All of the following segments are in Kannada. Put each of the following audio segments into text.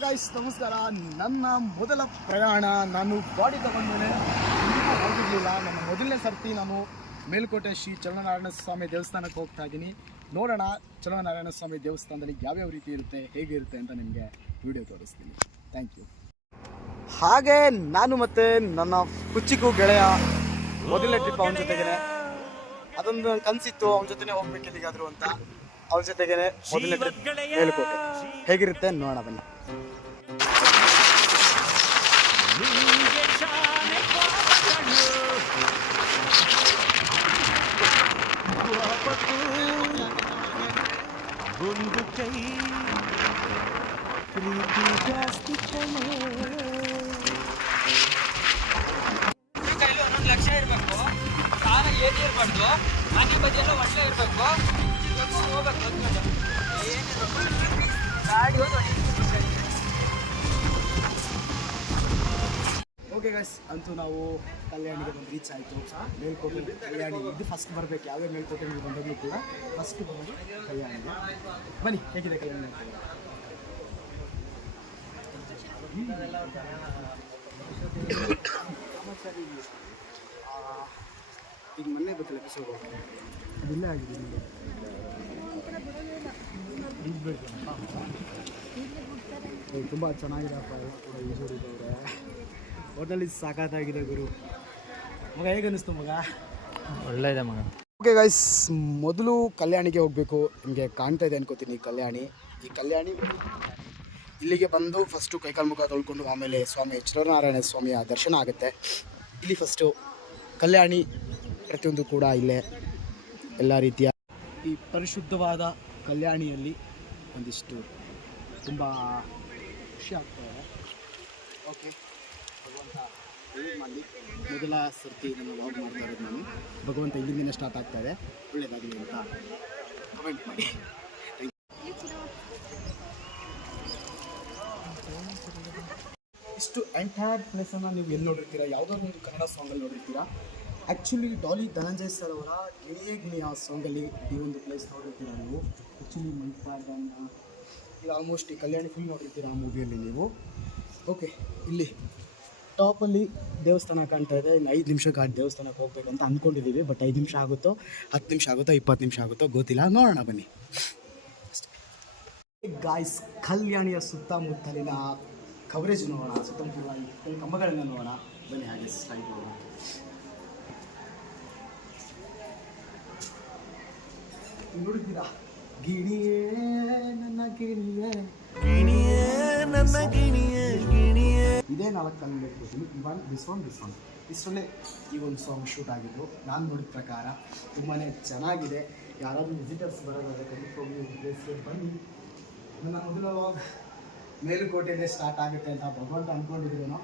ಗೈಸ್ ನಮಸ್ಕಾರ. ನನ್ನ ಮೊದಲ ಪ್ರಯಾಣ, ನಾನು ಬಾಡಿ ತಗೊಂಡ್ಮೇಲೆ ಇನ್ನೂ ಹೋಗಿರಲಿಲ್ಲ. ನನ್ನ ಮೊದಲನೇ ಸರ್ತಿ ನಾನು ಮೇಲುಕೋಟೆ ಶ್ರೀ ಚಲನಾರಾಯಣ ಸ್ವಾಮಿ ದೇವಸ್ಥಾನಕ್ಕೆ ಹೋಗ್ತಾ ಇದ್ದೀನಿ. ನೋಡೋಣ ಚಲನಾರಾಯಣ ಸ್ವಾಮಿ ದೇವಸ್ಥಾನದಲ್ಲಿ ಯಾವ್ಯಾವ ರೀತಿ ಇರುತ್ತೆ, ಹೇಗಿರುತ್ತೆ ಅಂತ ನಿಮಗೆ ವಿಡಿಯೋ ತೋರಿಸ್ತೀನಿ. Thank you. ಹಾಗೆ ನಾನು ಮತ್ತು ನನ್ನ ಕುಚ್ಚಿಗೂ ಗೆಳೆಯ ಮೊದಲನೇ ಟ್ರಿಪ್ ಅವನ ಜೊತೆಗೇ. ಅದೊಂದು ಕನಸಿತ್ತು, ಅವನ ಜೊತೆನೇ ಹೋಗ್ಬೇಕು ಎಲ್ಲಿಗಾದ್ರು ಅಂತ. ಅವನ ಜೊತೆಗೇ ಮೊದಲನೇ ಟ್ರಿಪ್ ಮೇಲುಕೋಟೆ. ಹೇಗಿರುತ್ತೆ ನೋಡೋಣ ಬನ್ನಿ. ಒಂದು ಕೈ ಪ್ರೀತಿ ಜಾಸ್ತಿ ಕೈಲಿ 1 ಲಕ್ಷ ಇರಬೇಕು, ಸಾಲ ಏನೇ ಇರಬಾರ್ದು, ಮನೆ ಬದಿಯೆಲ್ಲ ಒಳ್ಳೆ ಇರಬೇಕು, ಹೋಗ್ಬೇಕು ಗಾಡಿ ಓಕೆ ಗೈಸ್, ಅಂತೂ ನಾವು ಕಲ್ಯಾಣಿಗೆ ಬಂದು ರೀಚ್ ಆಯಿತು. ಮೇಲ್ಕೋಟೆ ಕಲ್ಯಾಣಿ ಇದು ಫಸ್ಟ್ ಬರಬೇಕು. ಯಾವುದೇ ಮೇಲ್ಕೋಟೆ ನೀವು ಬಂದಾಗಲೂ ಕೂಡ ಫಸ್ಟ್ ಬರೋದು ಕಲ್ಯಾಣಿಗೆ. ಬನ್ನಿ, ಹೇಗಿದೆ ಕಲ್ಯಾಣಿ ಅಂತ. ಈಗ ಮೊನ್ನೆ ಗೊತ್ತಿಲ್ಲ ಎಪಿಸೋಡ್ ಅದಿಲ್ಲೇ ಆಗಿದೆ. ತುಂಬ ಚೆನ್ನಾಗಿದೆ ಅಪ್ಪ, ಎಲ್ಲ ಕೂಡ ಈಜೋಡಿದವ್ರೆ. ಹೋಟೆಲ್ ಸಾಕಾಗಿದೆ ಗುರು. ಮಗ ಹೇಗೆ ಅನ್ನಿಸ್ತು ಮಗ? ಒಳ್ಳೆಯದೆ ಮಗ. ಓಕೆ ಗೈಸ್, ಮೊದಲು ಕಲ್ಯಾಣಿಗೆ ಹೋಗಬೇಕು. ನಿಮಗೆ ಕಾಣ್ತಾ ಇದೆ ಅನ್ಕೋತೀನಿ ಕಲ್ಯಾಣಿ. ಈ ಕಲ್ಯಾಣಿ ಇಲ್ಲಿಗೆ ಬಂದು ಫಸ್ಟು ಕೈಕಾಲು ಮುಖ ತೊಳ್ಕೊಂಡು ಆಮೇಲೆ ಸ್ವಾಮಿ ಚಲನಾರಾಯಣ ಸ್ವಾಮಿಯ ದರ್ಶನ ಆಗುತ್ತೆ. ಇಲ್ಲಿ ಫಸ್ಟು ಕಲ್ಯಾಣಿ ಪ್ರತಿಯೊಂದು ಕೂಡ ಇಲ್ಲೇ ಎಲ್ಲ ರೀತಿಯ ಈ ಪರಿಶುದ್ಧವಾದ ಕಲ್ಯಾಣಿಯಲ್ಲಿ ಒಂದಿಷ್ಟು ತುಂಬ ಖುಷಿ ಆಗ್ತಾಯಿದೆ. ಓಕೆ, ಭಗವಂತ ಮಾಡಿ ಮೊದಲ ಸರ್ತಿ ನಾನು ವ್ಲಾಗ್ ಮಾಡ್ತಾ ಇರೋದು ನಾನು. ಭಗವಂತ ಇಲ್ಲಿಂದ ದಿನ ಸ್ಟಾರ್ಟ್ ಆಗ್ತಾ ಇದೆ, ಒಳ್ಳೆಯದಾಗಲಿ ಅಂತ ಕಮೆಂಟ್ ಮಾಡಿ. ಇಷ್ಟು ಎಂಟೈರ್ ಪ್ಲೇಸನ್ನು ನೀವು ಎಲ್ಲಿ ನೋಡಿರ್ತೀರಾ? ಯಾವುದಾದ್ರು ಒಂದು ಕನ್ನಡ ಸಾಂಗಲ್ಲಿ ನೋಡಿರ್ತೀರಾ. ಆ್ಯಕ್ಚುಲಿ ಡಾಲಿ ಧನಂಜಯ್ ಸರ್ ಅವರ ಗಿಣಿಯೇ ಗಿಣಿ ಆ ಸಾಂಗಲ್ಲಿ ಈ ಒಂದು ಪ್ಲೇಸ್ ನೋಡಿರ್ತೀರ ನೀವು. ಆ್ಯಕ್ಚುಲಿ ಮಲ್ಪಾರ್ಡನ್ನ ಈಗ ಆಲ್ಮೋಸ್ಟ್ ಈ ಕಲ್ಯಾಣಿ ಫುಲ್ ನೋಡಿರ್ತೀರ ಆ ಮೂವಿಯಲ್ಲಿ ನೀವು. ಓಕೆ, ಇಲ್ಲಿ ಟಾಪಲ್ಲಿ ದೇವಸ್ಥಾನ ಕಾಣ್ತಾ ಇದೆ. ಇನ್ನು 5 ನಿಮಿಷಕ್ಕೆ ಆ ದೇವಸ್ಥಾನಕ್ಕೆ ಹೋಗ್ಬೇಕಂತ ಅಂದ್ಕೊಂಡಿದ್ದೀವಿ. ಬಟ್ 5 ನಿಮಿಷ ಆಗುತ್ತೋ, 10 ನಿಮಿಷ ಆಗುತ್ತೋ, 20 ನಿಮಿಷ ಆಗುತ್ತೋ ಗೊತ್ತಿಲ್ಲ, ನೋಡೋಣ ಬನ್ನಿ. ಗಾಯ್ಸ್, ಕಲ್ಯಾಣಿಯ ಸುತ್ತಮುತ್ತಲಿನ ಕವರೇಜ್ ನೋಡೋಣ, ಸುತ್ತಮುತ್ತಲ ಕಂಬಗಳನ್ನು ನೋಡೋಣ ಬನ್ನಿ. ಹಾಗೆ ಸ್ಲೈಡ್ ನೋಡೋಣ. ನೋಡಿದ್ದೀರಾ? ಗಿಣಿಯೇ ನನ್ನ ಗಿಣಿಯೇ, ಗಿಣಿಯೇ ನನ್ನ ಗಿಣಿಯೇ, ಗಿಣಿಯೇ. ಇದೇ 4 ಕಲ್ಲು ಇಟ್ಕೊತೀನಿ. ಇವನ್ ಇಷ್ಟರಲ್ಲೇ ಈ ಒಂದು ಸಾಂಗ್ ಶೂಟ್ ಆಗಿದ್ದು. ನಾನು ನೋಡಿದ ಪ್ರಕಾರ ತುಂಬಾ ಚೆನ್ನಾಗಿದೆ. ಯಾರಾದರೂ ವಿಸಿಟರ್ಸ್ ಬರೋದಾದರೆ ಖಂಡಿತವಾಗಿ ಪ್ಲೇಸ್ಗೆ ಬನ್ನಿ. ನನ್ನ ಮೊದಲ ವ್ಲಾಗ್ ಮೇಲುಕೋಟೆಯಲ್ಲೇ ಸ್ಟಾರ್ಟ್ ಆಗುತ್ತೆ ಅಂತ ಭಗವಂತ ಅಂದ್ಕೊಂಡಿದ್ದೀನೋ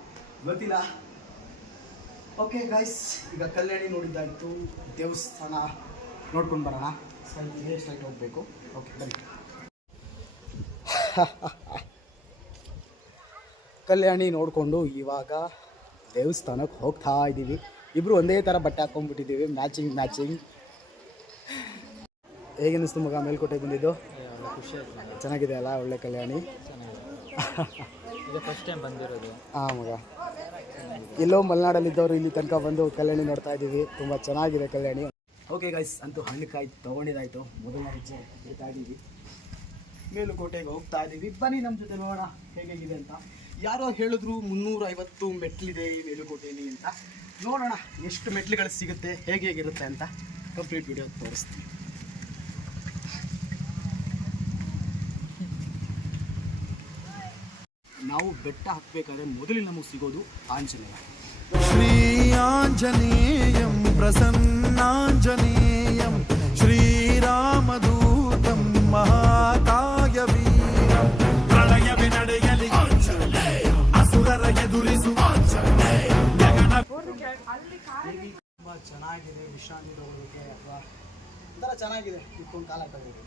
ಗೊತ್ತಿಲ್ಲ. ಓಕೆ ಗೈಸ್, ಈಗ ಕಲ್ಯಾಣಿ ನೋಡಿದ್ದಾಯಿತು, ದೇವಸ್ಥಾನ ನೋಡ್ಕೊಂಡು ಬರೋಣ. ಸ್ಲೈಟ್ ಹೋಗಬೇಕು. ಓಕೆ ಬನ್ನಿ. ಕಲ್ಯಾಣಿ ನೋಡಿಕೊಂಡು ಇವಾಗ ದೇವಸ್ಥಾನಕ್ಕೆ ಹೋಗ್ತಾ ಇದ್ದೀವಿ. ಇಬ್ಬರು ಒಂದೇ ಥರ ಬಟ್ಟೆ ಹಾಕ್ಕೊಂಡ್ಬಿಟ್ಟಿದ್ದೀವಿ, ಮ್ಯಾಚಿಂಗ್. ಹೇಗೆ ಅನ್ನಿಸ್ತು ಮಗ ಮೇಲ್ಕೋಟೆ ಬಂದಿದ್ದು? ಖುಷಿ ಆಯ್ತು. ಚೆನ್ನಾಗಿದೆ ಅಲ್ಲ? ಒಳ್ಳೆ ಕಲ್ಯಾಣಿ. ಇದು ಫಸ್ಟ್ ಟೈಮ್ ಬಂದಿರೋದು. ಹಾಂ ಮಗ, ಎಲ್ಲೋ ಮಲೆನಾಡಲ್ಲಿದ್ದವರು ಇಲ್ಲಿ ತನಕ ಬಂದು ಕಲ್ಯಾಣಿ ನೋಡ್ತಾ ಇದ್ದೀವಿ. ತುಂಬ ಚೆನ್ನಾಗಿದೆ ಕಲ್ಯಾಣಿ. ಓಕೆ ಗೈಸ್, ಅಂತೂ ಹಣ್ಣುಕಾಯಿ ತೊಗೊಂಡಿದ್ದಾಯಿತು. ಮೊದಲನೇ ಹೆಜ್ಜೆ ಇಡ್ತಾ ಇದ್ದೀವಿ, ಮೇಲುಕೋಟೆಗೆ ಹೋಗ್ತಾ ಇದ್ದೀವಿ. ಬನ್ನಿ ನಮ್ಮ ಜೊತೆ ನೋಡೋಣ ಹೇಗಿದೆ ಅಂತ. ಯಾರೋ ಹೇಳಿದ್ರು 350 ಮೆಟ್ಲಿದೆ ಈ ಮೇಲುಕೋಟೆಯಲ್ಲಿ ಅಂತ. ನೋಡೋಣ ಎಷ್ಟು ಮೆಟ್ಲುಗಳು ಸಿಗುತ್ತೆ, ಹೇಗಿರುತ್ತೆ ಅಂತ ಕಂಪ್ಲೀಟ್ ವಿಡಿಯೋ ತೋರಿಸ್ತೀನಿ. ನಾವು ಬೆಟ್ಟ ಹತ್ತಬೇಕಾದ್ರೆ ಮೊದಲು ನಮಗೆ ಸಿಗೋದು ಆಂಜನೇಯ. ಶ್ರೀ ಆಂಜನೇಯಂ ಪ್ರಸನ್ನಾಂಜನೇಯಂ ಶ್ರೀರಾಮದೂತಂ ಮಹಾಕಾಯ ವೀರಂ ಪ್ರಳಯವೇ ನಡೆಯಲಿ ಅಸುರರ ಎದುರಿಸು. ತುಂಬ ಚೆನ್ನಾಗಿದೆ, ವಿಶ್ರಾಂತಿ ತಗೊಳ್ಳೋಕ್ಕೆ ಅಥವಾ ಒಂಥರ ಚೆನ್ನಾಗಿದೆ. ಇಟ್ಕೊಂಡು ಕಾಲ ತಗೋಬೇಕು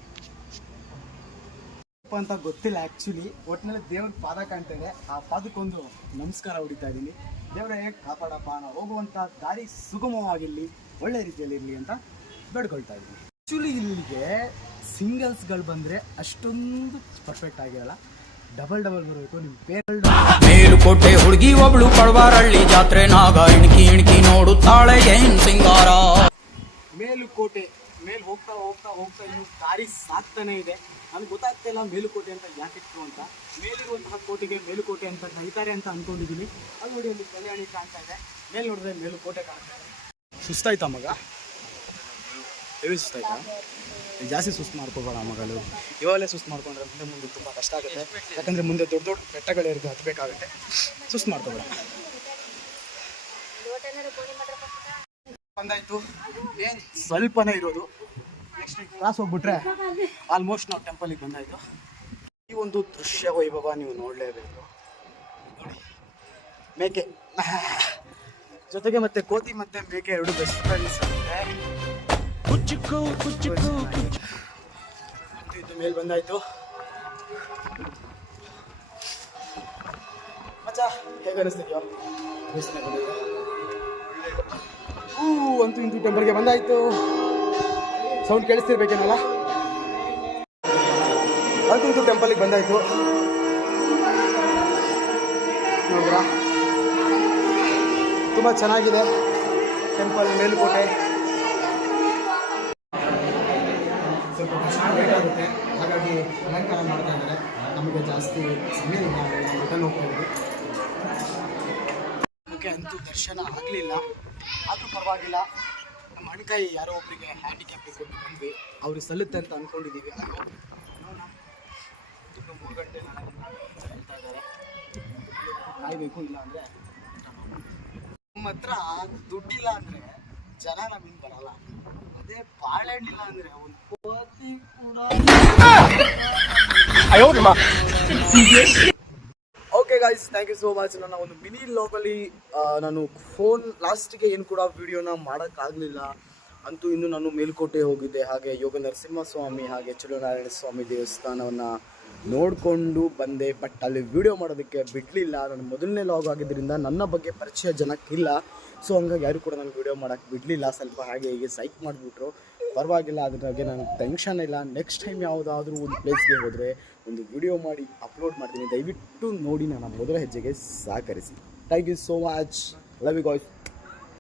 ಅಂತ ಗೊತ್ತಿಲ್ಲ ಆ್ಯಕ್ಚುಲಿ. ಒಟ್ಟಿನಲ್ಲಿ ದೇವ್ರ ಪಾದ ಕಾಣ್ತಾ ಇದೆ, ಆ ಪಾದಕ್ಕೊಂದು ನಮಸ್ಕಾರ ಹೊಡಿತಾ ಇದ್ದೀನಿ. ದೇವರೇ ಕಾಪಾಡಪ್ಪ, ನಾವು ಹೋಗುವಂಥ ದಾರಿ ಸುಗಮವಾಗಿರಲಿ, ಒಳ್ಳೆ ರೀತಿಯಲ್ಲಿ ಇರಲಿ ಅಂತ ಬೇಡ್ಕೊಳ್ತಾ ಇದ್ದೀನಿ. ಆ್ಯಕ್ಚುಲಿ ಇಲ್ಲಿಗೆ ಸಿಂಗಲ್ಸ್ಗಳು ಬಂದರೆ ಅಷ್ಟೊಂದು ಪರ್ಫೆಕ್ಟ್ ಆಗಿರಲ್ಲ. ಡಬಲ್ ಬರಬೇಕು ನಿಮ್ಮ ಪೇರು. ಮೇಲುಕೋಟೆ ಹುಡುಗಿ ಒಬ್ಳು ಪಡವಾರಳ್ಳಿ ಜಾತ್ರೆನಾಗ ಇಣ್ಕಿ ಇಣ್ಕಿ ನೋಡುತ್ತಾಳೆ ಏನ್ ಸಿಂಗಾರ. ಮೇಲುಕೋಟೆ ಮೇಲೆ ಹೋಗ್ತಾ ಹೋಗ್ತಾ ಹೋಗ್ತಾ ಇನ್ನು ದಾರಿ ಸಾಕ್ತಾನೆ ಇದೆ. ನನಗೆ ಗೊತ್ತಾಗ್ತಿಲ್ಲ ಮೇಲುಕೋಟೆ ಅಂತ ಯಾಕೆ ಇತ್ತು ಅಂತ. ಮೇಲಿರುವಂತಹ ಕೋಟೆಗೆ ಮೇಲುಕೋಟೆ ಅಂತ ಕರೀತಾರೆ ಅಂತ ಅಂದ್ಕೊಂಡಿದ್ದೀನಿ. ಅಲ್ಲಿ ನೋಡಿ ಒಂದು ಕಲ್ಯಾಣಿ ಕಾಣ್ತಾ ಇದೆ, ಮೇಲೆ ನೋಡಿದ್ರೆ ಮೇಲುಕೋಟೆ ಕಾಣ್ತಾ ಇದೆ. ಸುಸ್ತಾಯ್ತಾ ಮಗ? ಹೆವಿ ಸುಸ್ತಾಯ್ತಾ? ಜಾಸ್ತಿ ಸುಸ್ತು ಮಾಡ್ಕೋಬೇಡ ಮಗಳು. ಇವಾಗಲೇ ಸುಸ್ತು ಮಾಡ್ಕೊಂಡ್ರೆ ಮುಂದೆ ತುಂಬ ಕಷ್ಟ ಆಗುತ್ತೆ. ಯಾಕಂದರೆ ಮುಂದೆ ದೊಡ್ಡ ದೊಡ್ಡ ಬೆಟ್ಟಗಳಿರುತ್ತೆ, ಹತ್ತಬೇಕಾಗುತ್ತೆ. ಸುಸ್ತು ಮಾಡ್ಕೋಬೇಡ. ಬಂದಾಯ್ತು, ಏನು ಸ್ವಲ್ಪನೇ ಇರೋದು. ನೆಕ್ಸ್ಟ್ ಕ್ರಾಸ್ ಹೋಗ್ಬಿಟ್ರೆ ಆಲ್ಮೋಸ್ಟ್ ನಾವು ಟೆಂಪಲಿಗೆ ಬಂದಾಯಿತು. ಈ ಒಂದು ದೃಶ್ಯ ವೈಭವ ನೀವು ನೋಡಲೇಬೇಕು. ನೋಡಿ, ಮೇಕೆ ಜೊತೆಗೆ ಮತ್ತೆ ಕೋತಿ ಮತ್ತೆ ಮೇಕೆ ಎರಡು ಬೆಸ್ಟ್ ಫ್ರೆಂಡ್ಸ್ ಅಂತೆ. ಇದು ಮೇಲೆ ಬಂದಾಯ್ತು. ಮಚ್ಚ ಹೇಗೆ ಅನಿಸ್ತಿದ್ಯೋ? ಅಂತೂ ಇಂತೂ ಟೆಂಪಲ್ಗೆ ಬಂದಾಯ್ತು. ಸೌಂಡ್ ಕೇಳಿಸ್ತಿರ್ಬೇಕೇನಲ್ಲ? ಅಂತೂ ಇಂತೂ ಟೆಂಪಲ್ಗೆ ಬಂದಾಯ್ತು. ನೋಡ್ರಾ, ತುಂಬ ಚೆನ್ನಾಗಿದೆ ಟೆಂಪಲ್. ಮೇಲುಕೋಟೆ ಸ್ವಲ್ಪ ಕಷ್ಟ ಬೇಕಾಗುತ್ತೆ, ಹಾಗಾಗಿ ಅಲಂಕಾರ ಮಾಡ್ತಾ ಇದ್ದಾರೆ. ನಮಗೆ ಜಾಸ್ತಿ ಸಮಯ ಇಲ್ಲ, ನಾವು ರಿಟರ್ನ್ ಹೋಗ್ತಾ ಇದ್ವಿ. ನಮಗೆ ಅಂತೂ ದರ್ಶನ ಆಗಲಿಲ್ಲ, ಆದರೂ ಪರವಾಗಿಲ್ಲ. ನಮ್ಮ ಹಣ್ಕಾಯಿ ಯಾರೋ ಒಬ್ಬರಿಗೆ ಹ್ಯಾಂಡಿಕ್ಯಾಪ್ ಕೊಟ್ಟು ಬಂದ್ವಿ, ಅವ್ರಿಗೆ ಸಲ್ಲುತ್ತೆ ಅಂತ ಅಂದ್ಕೊಂಡಿದ್ದೀವಿ. ಅದು ಇನ್ನು 3 ಗಂಟೆ 4 ಗಂಟೆ ಹೇಳ್ತಾ ಇದ್ದಾರೆ. ಕಾಯಬೇಕು, ಇಲ್ಲ ಅಂದರೆ ನಮ್ಮ ಹತ್ರ ದುಡ್ಡಿಲ್ಲ ಅಂದರೆ ಜನ ನಮಗೆ ಬರಲ್ಲ. ಅದೇ ಬಾಳೆಹಣ್ಣಿಲ್ಲ ಅಂದರೆ ಒಂದು ಕೋತಿ ಕೂಡ. Okay guys, thank you so much. ನನ್ನ ಒಂದು ಮಿನಿ ಲಾಗಲ್ಲಿ ನಾನು ಫೋನ್ ಲಾಸ್ಟಿಗೆ ಏನು ಕೂಡ ವಿಡಿಯೋನ ಮಾಡೋಕ್ಕಾಗಲಿಲ್ಲ. ಅಂತೂ ಇನ್ನು ನಾನು ಮೇಲುಕೋಟೆ ಹೋಗಿದ್ದೆ, ಹಾಗೆ ಯೋಗ ನರಸಿಂಹಸ್ವಾಮಿ ಹಾಗೆ ಚಲುವನಾರಾಯಣ ಸ್ವಾಮಿ ದೇವಸ್ಥಾನವನ್ನು ನೋಡಿಕೊಂಡು ಬಂದೆ. ಬಟ್ ಅಲ್ಲಿ ವಿಡಿಯೋ ಮಾಡೋದಕ್ಕೆ ಬಿಡಲಿಲ್ಲ. ನಾನು ಮೊದಲನೇ ಲಾಗ್ ಆಗಿದ್ದರಿಂದ ನನ್ನ ಬಗ್ಗೆ ಪರಿಚಯ ಜನಕ್ಕಿಲ್ಲ. ಸೊ ಹಂಗಾಗಿ ಯಾರು ಕೂಡ ನಾನು ವಿಡಿಯೋ ಮಾಡೋಕ್ಕೆ ಬಿಡಲಿಲ್ಲ. ಸ್ವಲ್ಪ ಹಾಗೆ ಹೀಗೆ ಸೈಕ್ ಮಾಡಿಬಿಟ್ರು. ಪರವಾಗಿಲ್ಲ, ಅದ್ರ ಬಗ್ಗೆ ನನಗೆ ಟೆನ್ಷನ್ ಇಲ್ಲ. ನೆಕ್ಸ್ಟ್ ಟೈಮ್ ಯಾವುದಾದ್ರೂ ಒಂದು ಪ್ಲೇಸ್ಗೆ ಹೋದರೆ ಒಂದು ವಿಡಿಯೋ ಮಾಡಿ ಅಪ್ಲೋಡ್ ಮಾಡ್ತೀನಿ. ದಯವಿಟ್ಟು ನೋಡಿ ನನ್ನ ಮೊದಲ ಹೆಜ್ಜೆಗೆ ಸಹಕರಿಸಿ. Thank you so much. Love you guys.